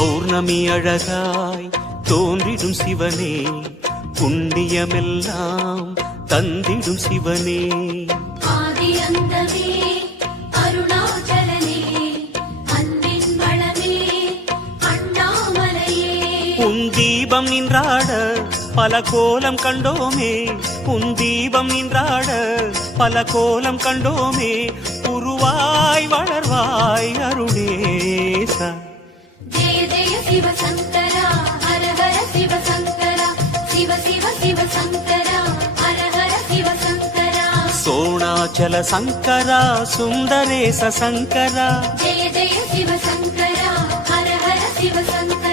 பௌர்ணமி அழகாய் தோன்றிடும் சிவனே, புண்ணியமெல்லாம் தந்திடும் சிவனே. ஆதி அந்தமே அருணாச்சலனே, அன்பின் வளமே அண்ணாமலையே. உன் தீபம் நின்றாட பல கோலம் கண்டோமே, உன் தீபம் நின்றாட பல கோலம் கண்டோமே. உருவாய் வளர்வாய் அருணேசா. ஜெய ஜெய சிவசங்கரா, ஹர ஹர சிவசங்கரா, சிவ சிவ சிவசங்கரா, ஹர ஹர சிவசங்கரா. சோணாச்சல சங்கரா, சுந்தரேச சங்கரா. ஜெய ஜெய சிவசங்கரா, ஹர ஹர சிவசங்கரா.